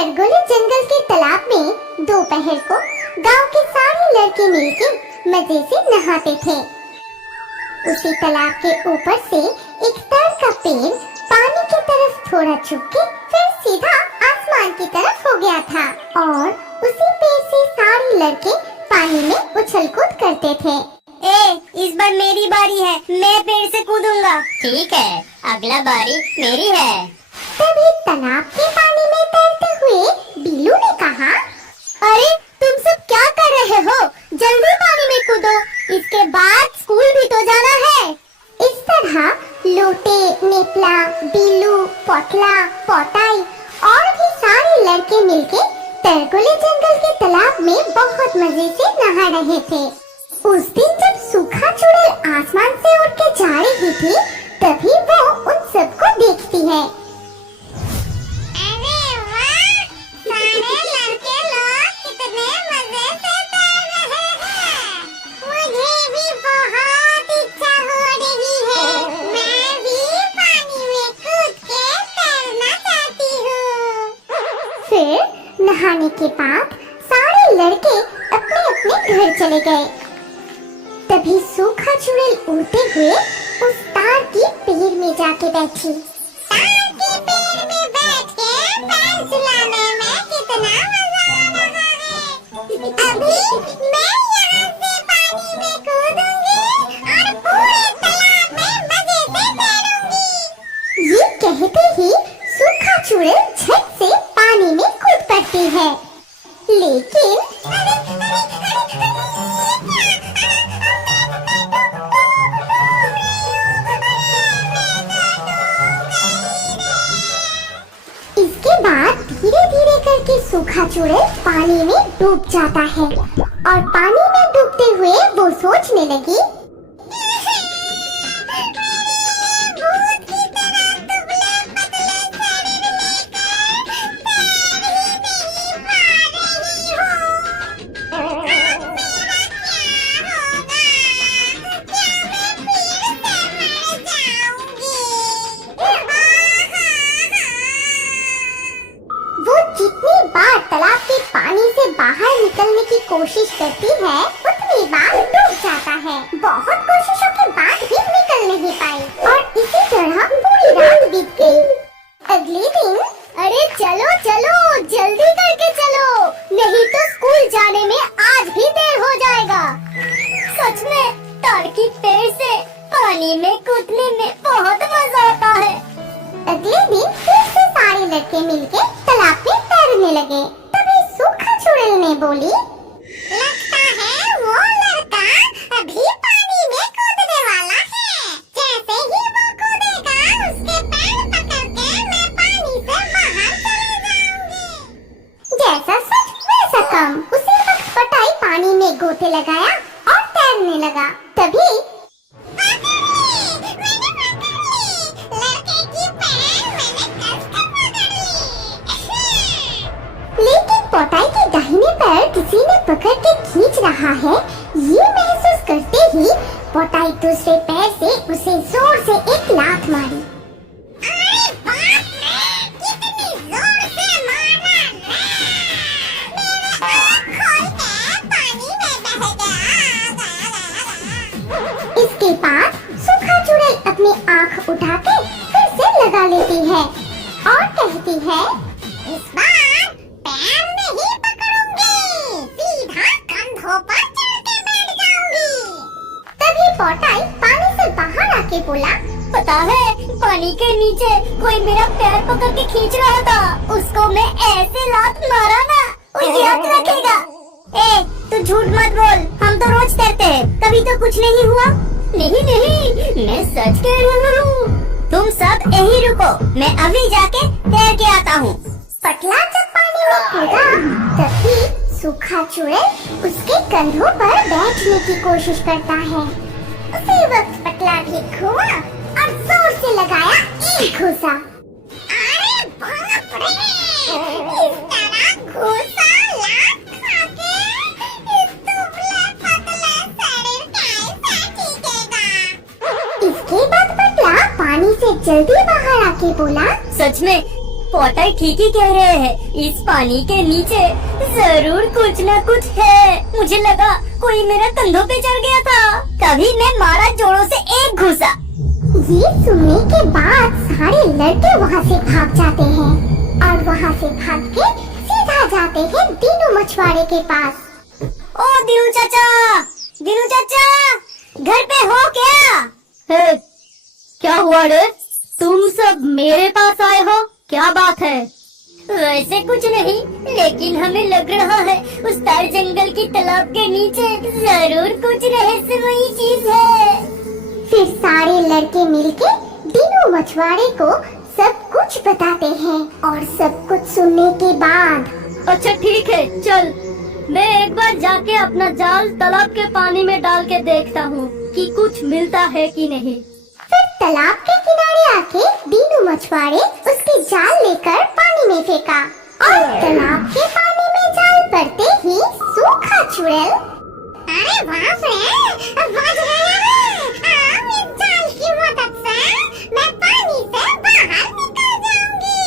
तरगुल जंगल के तालाब में दोपहर को गांव के सारे लड़के मिलकर मजे से नहाते थे। उसी तालाब के ऊपर से एक ताड़ का पेड़ पानी की तरफ थोड़ा झुक के फिर सीधा आसमान की तरफ हो गया था और उसी पेड़ से सारे लड़के पानी में उछल कूद करते थे। इस बार मेरी बारी है, मैं पेड़ से कूदूंगा। ठीक है, अगला बारी मेरी है। तभी तालाब के पानी में तैरते हुए बिल्लू ने कहा, अरे तुम सब क्या कर रहे हो? जल्दी पानी में कूदो, इसके बाद स्कूल भी तो जाना है। इस तरह लोटे, नेपला, बिल्लू, पोटला, पोटाई और भी सारे लड़के मिलके तरगुल जंगल के तालाब में बहुत मजे से नहा रहे थे। उस दिन जब सूखा चुड़ैल आसमान से उड़ के जा रही थी, तभी वो उन सबको देखती है। अरे वाह, सारे लड़के लोग कितने मजे से तैर रहे हैं। मुझे भी बहुत इच्छा हो रही है, मैं भी पानी में कूद के तैरना चाहती हूँ। फिर नहाने के बाद सारे लड़के अपने अपने घर चले गए। तभी सूखा चुड़ैल उड़ते हुए उस ताड़ की पेड़ में जाके बैठी। ताड़ के पेड़ में बैठ के पैर चलाने में कितना मजा आ रहा है। अभी मैं यहाँ से पानी में कूदूंगी और पूरे तालाब में मजे से तैरूंगी। ये कहते ही सूखा चुड़ैल झट से पानी में कूद पड़ती है, लेकिन इसके बाद धीरे धीरे करके सूखा चुड़ैल पानी में डूब जाता है और पानी में डूबते हुए वो सोचने लगी, जितनी बार तालाब के पानी से बाहर निकलने की कोशिश करती है, उतनी बार डूब जाता है। बहुत कोशिशों के बाद भी निकल नहीं पाई और इसी तरह पूरी रात बीत गई। अगले दिन, अरे चलो चलो, जल्दी करके चलो, नहीं तो स्कूल जाने में आज भी देर हो जाएगा। सच में ताड़ की पेड़ से पानी में कूदने में बहुत मजा आता है। अगले दिन फिर से सारे लड़के मिलके तालाब में तैरने लगे। तभी सूखा चुड़ैल ने बोली, लगता है वो लड़का अभी पानी में कूदने वाला है। जैसे ही वो कूदेगा, उसके पैर पकड़ के मैं पानी से बाहर चले जाऊंगी। जैसा सोच वैसा काम। उसी वक्त पटाई पानी में गोते लगाया और तैरने लगा। तभी पोटाई के दाहिने पैर किसी ने पकड़ के खींच रहा है। ये महसूस करते ही पोटाई दूसरे पैर से उसे जोर से एक लात मारी। अरे बाप रे, कितनी जोर से मारा रे! मेरे आँख खोल के पानी में बह गया। इसके बाद सूखा चुड़ैल अपनी आँख उठा के फिर से लगा लेती है और कहती है, इस बार पैर नहीं पकड़ूंगी, सीधा कंधों पर चढ़ के बैठ जाऊंगी। तभी पोटाई पानी से बाहर आके बोला, पता है, पानी के नीचे कोई मेरा पैर पकड़ के खींच रहा था। उसको मैं ऐसे लात मारा ना, वो याद रखेगा। तू झूठ मत बोल, हम तो रोज तैरते हैं, कभी तो कुछ नहीं हुआ। नहीं नहीं, मैं सच कह रहा हूँ। तुम सब यहीं रुको, मैं अभी जाके तैर के आता हूँ। पतला जब पानी में कूदा, तभी सूखा चुड़ैल उसके कंधों पर बैठने की कोशिश करता है। उसी वक्त पतला भी घुमा और जोर से लगाया एक घूसा। अरे बाप रे! इस तरह घूसा लात खा के इस दुबले पतले शरीर कैसे टिकेगा? इसके बाद पतला पानी से जल्दी बाहर आके बोला, सच में पोटर ठीक ही कह रहे हैं, इस पानी के नीचे जरूर कुछ न कुछ है। मुझे लगा कोई मेरे कंधों पे चढ़ गया था, तभी मैं मारा जोरों से एक घुसा। ये सुनने के बाद सारे लड़के वहाँ से भाग जाते हैं और वहाँ से भाग के सीधा जाते हैं दीनू मछुआरे के पास। ओ दीनू चाचा, घर पे हो क्या? हे, क्या हुआ रे? तुम सब मेरे पास आए हो, क्या बात है? वैसे कुछ नहीं, लेकिन हमें लग रहा है उस तार जंगल की तालाब के नीचे जरूर कुछ रहस्यमयी चीज है। फिर सारे लड़के मिलके दीनू मछुआरे को सब कुछ बताते हैं और सब कुछ सुनने के बाद अच्छा ठीक है, चल मैं एक बार जाके अपना जाल तालाब के पानी में डाल के देखता हूँ कि कुछ मिलता है कि नहीं। फिर तालाब के किनारे आके दीनू मछुआरे उसके जाल लेकर पानी में फेंका और तालाब के पानी में जाल पड़ते ही सूखा चुड़ैल, अरे बाप रे, बच गया है। अब इस जाल की मदद से मैं पानी से बाहर निकल जाऊंगी।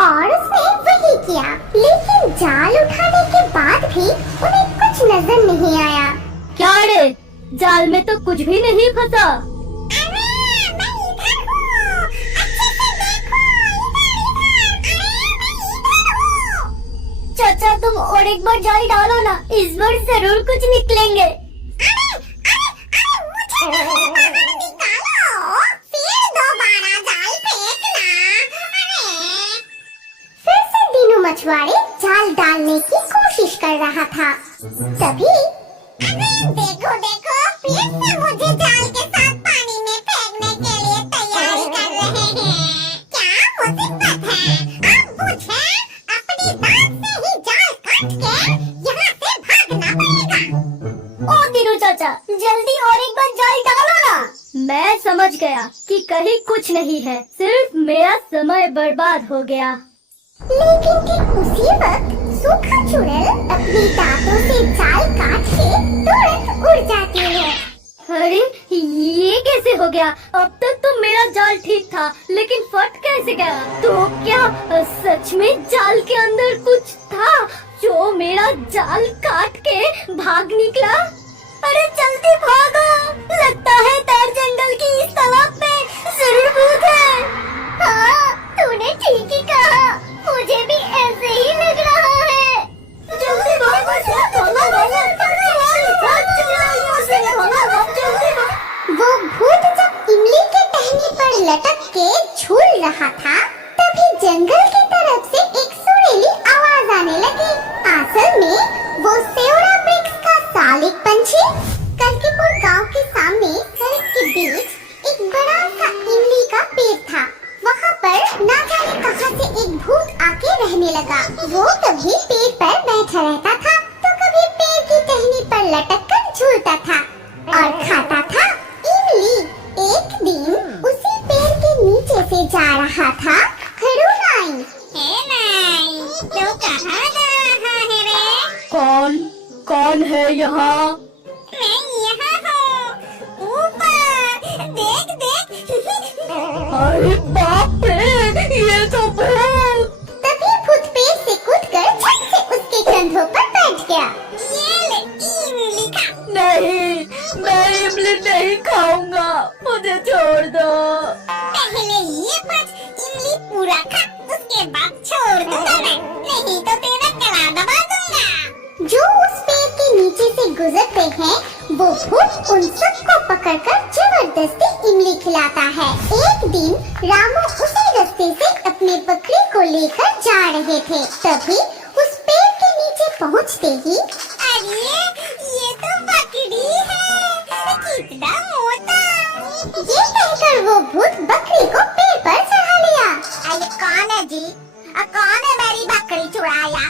और उसने वही किया, लेकिन जाल उठाने के बाद भी उन्हें कुछ नजर नहीं आया। क्या रे, जाल में तो कुछ भी नहीं फंसा। चाचा तुम और एक बार जाल डालो ना, इस बार जरूर कुछ निकलेंगे। फिर से दीनू मछुआरे जाल डालने की कोशिश कर रहा था, तभी देखो देखो, फिर से मुझे जाल के साथ पानी में फेंकने के लिए तैयारी कर रहे हैं। क्या मुसीबत है, अब मुझे अपनी दांत से ही जाल काट के यहाँ से भागना पड़ेगा। ओ दीनू चाचा, जल्दी और एक बार जाल डालो ना। मैं समझ गया कि कहीं कुछ नहीं है, सिर्फ मेरा समय बर्बाद हो गया। लेकिन ठीक उसी वक्त सूखा चुड़ैल अपनी दांतों से जाल काट के तुरंत उड़ जाती है। अरे ये कैसे हो गया? अब तक तो मेरा जाल ठीक था, लेकिन फट कैसे गया? तो क्या सच में जाल के अंदर कुछ था जो मेरा जाल काट के भाग निकला? अरे जल्दी भागो, लगता है तार जंगल की इस तालाब में जरूर भूत है। हाँ, तूने ठीक ही कहा, मुझे भी ऐसे ही लग रहा है। जल्दी भागो, वो भूत जब इमली के टहनी पर लटक के झूल रहा था, तभी जंगल की तरफ से एक सुरीली आवाज आने लगी। असल में वो सेवड़ा वृक्ष का सालिक पंछी कल्कीपुर गांव के सामने सड़क के बीच एक बड़ा सा इमली का पेड़ था। वहाँ पर ना जाने कहाँ से एक भूत आके रहने लगा। वो कभी पेड़ पर बैठा रहता था तो कभी पेड़ की टहनी पर लटक कर झूलता था और खाता था इमली। एक दिन उसी पेड़ के नीचे से जा रहा था खड़ूनाई। तू कहाँ जा रहा है रे? कौन है यहाँ? मैं यहाँ हूँ, ऊपर देख देख। अरे बाप रे, ये तो भूत! तभी भूत पेड़ से कूदकर झट से उसके कंधों पर बैठ गया। ये ले इमली खा। नहीं, मैं इमली नहीं खाऊंगा, मुझे छोड़ दो। पहले ये पांच इमली पूरा खा, उसके बाद छोड़ दूंगा मैं, नहीं तो तेरा गला दबा दूंगा। जो उस पेड़ के नीचे से गुजरते हैं, वो भूत उन सबको पकड़कर जबरदस्ती इमली खिलाता है। एक दिन रामू उसी रास्ते से अपने बकरी को लेकर जा रहे थे, तभी उस पेड़ के नीचे पहुंचते ही अरे ये तो बकरी है, कितना मोटा। ये कहकर वो भूत बकरी को पेड़ पर चढ़ा लिया। अरे कौन है जी? कौन है मेरी बकरी चुराया?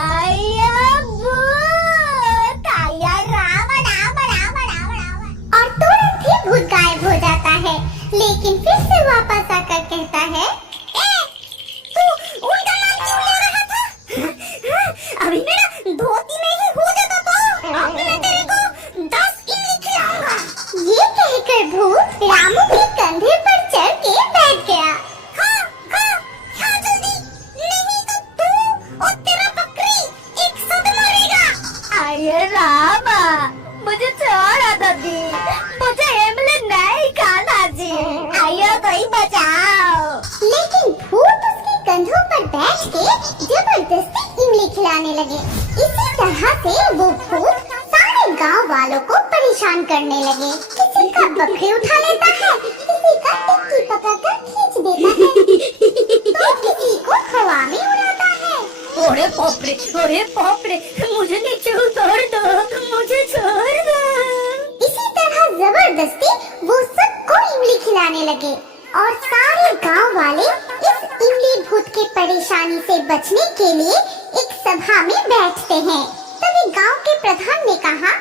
आया भूत, आया राम राम राम राम राम। और तुरंत ही भूत गायब हो जाता है, लेकिन फिर से वापस आकर कहता है, तू उल्टा नाम क्यों ले रहा था? अभी मेरा धोती में ही हो जाता तो अब मैं तेरे को 10 इमली खिलाऊंगा। ये कहकर भूत रामू के कंधे पर चढ़ के बैठ गया। खा खा खिलाने लगे। इसी तरह से वो भूत सारे गांव वालों को परेशान करने लगे। किसी का बकरी उठा लेता है, किसी का टिक्की पकड़कर खींच देता है, तो किसी को हवा में उड़ाता है। अरे बाप रे, मुझे नीचे उतार दो, मुझे छोड़ दो। इसी तरह जबरदस्ती वो सबको इमली खिलाने लगे और सारे गांव वाले इस इमली भूत की परेशानी से बचने के लिए एक सभा में बैठते हैं। तभी गांव के प्रधान ने कहा,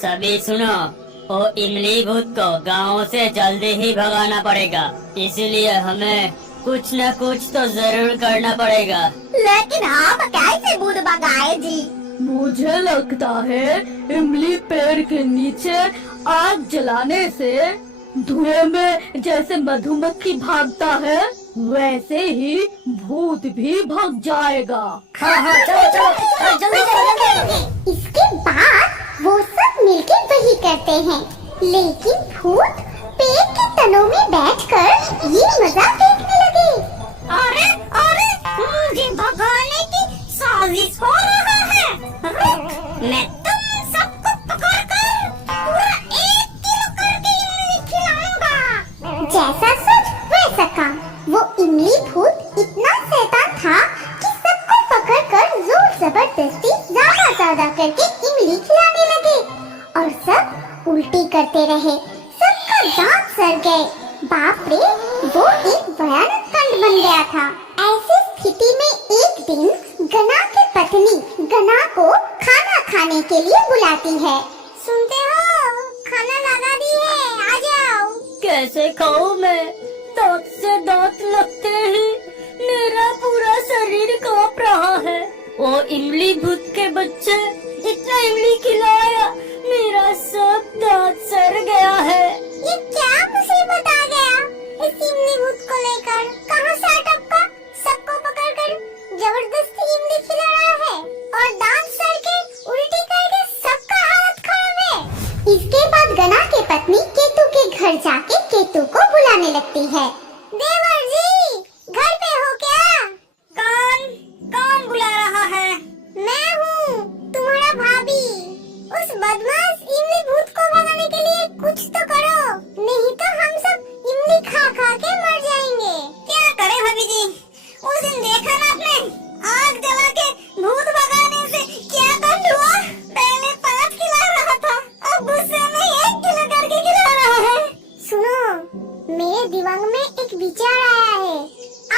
सभी सुनो, वो इमली भूत को गांव से जल्दी ही भगाना पड़ेगा, इसीलिए हमें कुछ न कुछ तो जरूर करना पड़ेगा। लेकिन आप कैसे भूत भगाए जी? मुझे लगता है इमली पेड़ के नीचे आग जलाने से धुएं में जैसे मधुमक्खी भागता है, वैसे ही भूत भी भाग जाएगा। हाँ, चलो जल्दी। इसके बाद वो सब मिलकर वही करते हैं, लेकिन भूत पेड़ के तनों में बैठकर ये मजा देखने लगे। अरे मुझे भगाने की साजिश हो रहा है। रुक, मैं तुम सबको पकड़कर पूरा 1 किलो करके इमली खिलाऊंगा। जैसा सोच वैसा काम। वो इमली भूत इतना शैतान था कि सबको पकड़कर जोर जबरदस्ती ज्यादा करके इमली खिलाने लगे और सब उल्टी करते रहे। सबका दांत सड़ गए। बाप रे, वो एक भयानक कांड बन गया था। ऐसी स्थिति में एक दिन गना की पत्नी गना को खाना खाने के लिए बुलाती है। सुनते हो, खाना लगा दी है, आ जाओ। कैसे खाऊं मैं? दांत से दांत लगते ही मेरा पूरा शरीर कांप रहा है। वो इमली भूत के बच्चे इतना इमली खिलाया, मेरा सब दांत सड़ गया है। ये क्या मुसीबत आ गया इस इमली भूत को लेकर? कहाँ से टपका? सबको पकड़कर जबरदस्ती इमली खिला रहा है और दांत सड़ के उल्टी करके सबका हालत खराब है। इसके बाद गना की पत्नी केतु के घर जाके केतु को बुलाने लगती है। देवर जी, घर पे हो क्या? कौन बुला रहा है? मैं हूँ, तुम्हारा भाभी। उस बदमाश इमली भूत को भगाने के लिए कुछ तो करो, नहीं तो हम सब इमली खा के मर जाएंगे। क्या करे भाभी जी? उस दिन देखा ना आपने, आग जला के भूत भगाने से क्या कांड हुआ? पहले 5 खिला रहा था, अब गुस्से में 1 किलो करके खिला रहा है। सुनो, मेरे दिमाग में एक विचार आया है,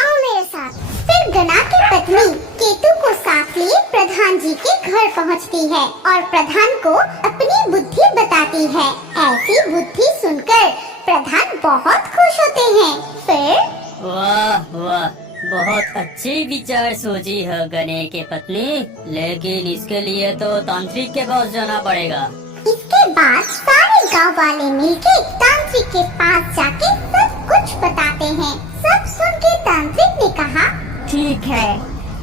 आओ मेरे साथ। फिर गना की पत्नी केतु को साथ लिए प्रधान जी के घर पहुंचती है और प्रधान को अपनी बुद्धि बताती है। ऐसी बुद्धि सुनकर प्रधान बहुत खुश होते हैं। फिर वाह, बहुत अच्छी विचार सोची है गने के पत्नी, लेकिन इसके लिए तो तांत्रिक के पास जाना पड़ेगा। इसके बाद सारे गांव वाले मिलके तांत्रिक के पास जाके सब कुछ बताते हैं। सब सुन के तांत्रिक ने कहा, ठीक है,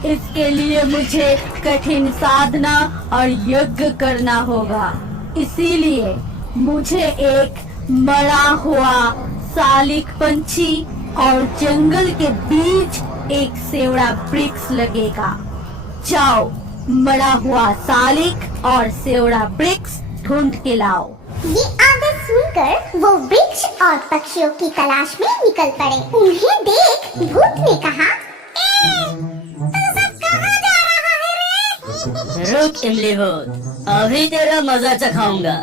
इसके लिए मुझे कठिन साधना और यज्ञ करना होगा। इसीलिए मुझे एक मरा हुआ सालिक पंछी और जंगल के बीच एक सेवड़ा वृक्ष लगेगा। जाओ, मरा हुआ सालिक और सेवड़ा वृक्ष ढूंढ के लाओ। ये आदेश सुनकर वो वृक्ष और पक्षियों की तलाश में निकल पड़े। उन्हें देख भूत ने कहा, रुक इमली भूत, अभी तेरा मजा चखाऊंगा।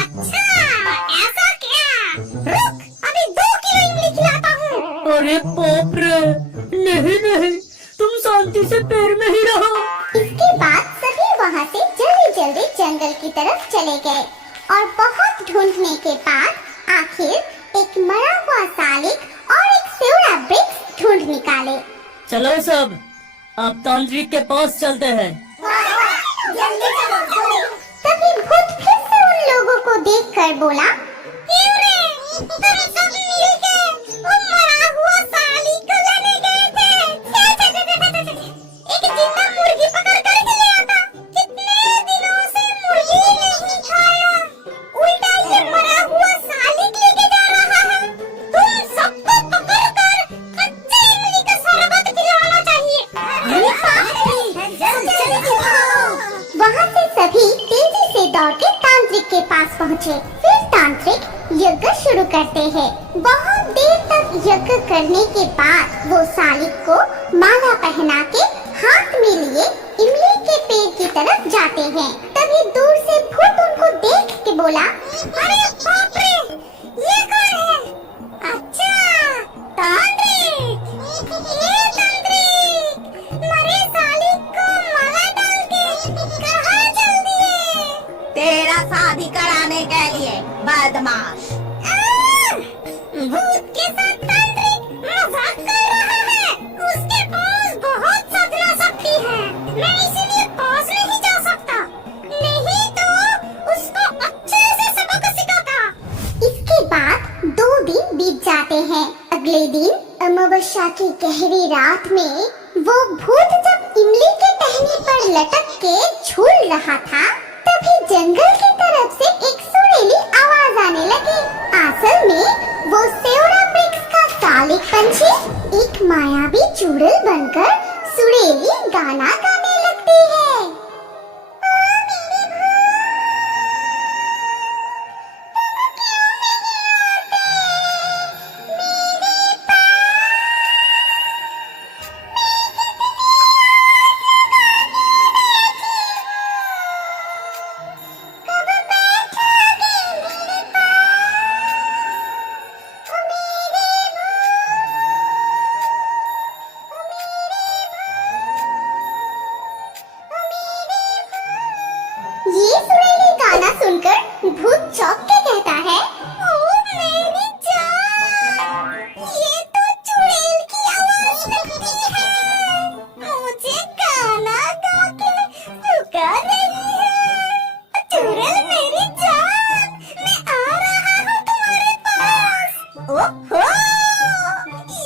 अच्छा, ऐसा क्या? रुक, अभी 2 किलो इमली खिलाता हूँ। अरे बाप रे, नहीं, तुम शांति से पेड़ में ही रहो। इसके बाद सभी वहाँ से जल्दी जंगल की तरफ चले गए और बहुत ढूंढने के बाद आखिर एक मरा हुआ सालिक और एक सेवड़ा वृक्ष ढूंढ निकाले। चलो सब, अब तांत्रिक के पास चलते हैं। जल्दी चलो। तभी भूत फिर से उन लोगों को देखकर बोला, तुम सब मिलके वो मरा हुआ सालिक को लेने गए थे। एक जिंदा मुर्गी पकड़ कर के ले आता। कितने दिनों से मुर्गी नहीं खाया, उल्टा ये मरा हुआ सालिक लेके जा रहा है। तुम सबको पकड़कर कच्चे इमली का शरबत पिलाना चाहिए। जल्दी सभी तेजी से दौड़ के तांत्रिक के पास पहुँचे। फिर तांत्रिक यज्ञ शुरू करते हैं। बहुत देर तक यज्ञ करने के बाद वो शालिक को माला पहना के हाथ में लिए इमली के पेड़ की तरफ जाते हैं। तभी दूर से भूत उनको देख के बोला, अरे बाप रे, ये कौन है? अच्छा, तांत्रिक। ये तांत्रिक मरे शालिक को माला डाल के कहाँ चल दिए? तेरा शादी कराने के लिए बदमाश। भूत के साथ तांत्रिक मजाक कर रहा है। उसके पास बहुत साधना शक्ति है। मैं इसीलिए पास नहीं जा सकता, नहीं तो उसको अच्छे से सबक सिखाता। इसके बाद 2 दिन बीत जाते हैं। अगले दिन अमावस्या की गहरी रात में वो भूत जब इमली के टहनी पर लटक के झूल रहा था, तभी जंगल की तरफ से एक सुरीली आवाज आने लगी। असल में वो सेवड़ा वृक्ष का शालिक पंछी एक मायावी चुड़ैल बनकर सुरीली गाना गाने लगती है। ये सुरीली गाना सुनकर भूत चौंक के कहता है, ओ मेरी जान, ये तो चुड़ैल की आवाज लगती है। मुझे गाना गा के पुकार रही है। चुड़ैल मेरी जान, मैं आ रहा हूँ तुम्हारे पास। ओहो,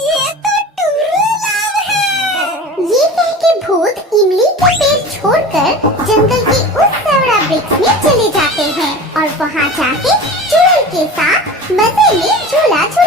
ये तो टुर्रूलाल है। ये कह के भूत इमली के पेड़ छोड़कर जंगल के उस सेवड़ा वृक्ष में चले जाते हैं और वहाँ जाके चुड़ैल के साथ मजे में झूला झूलते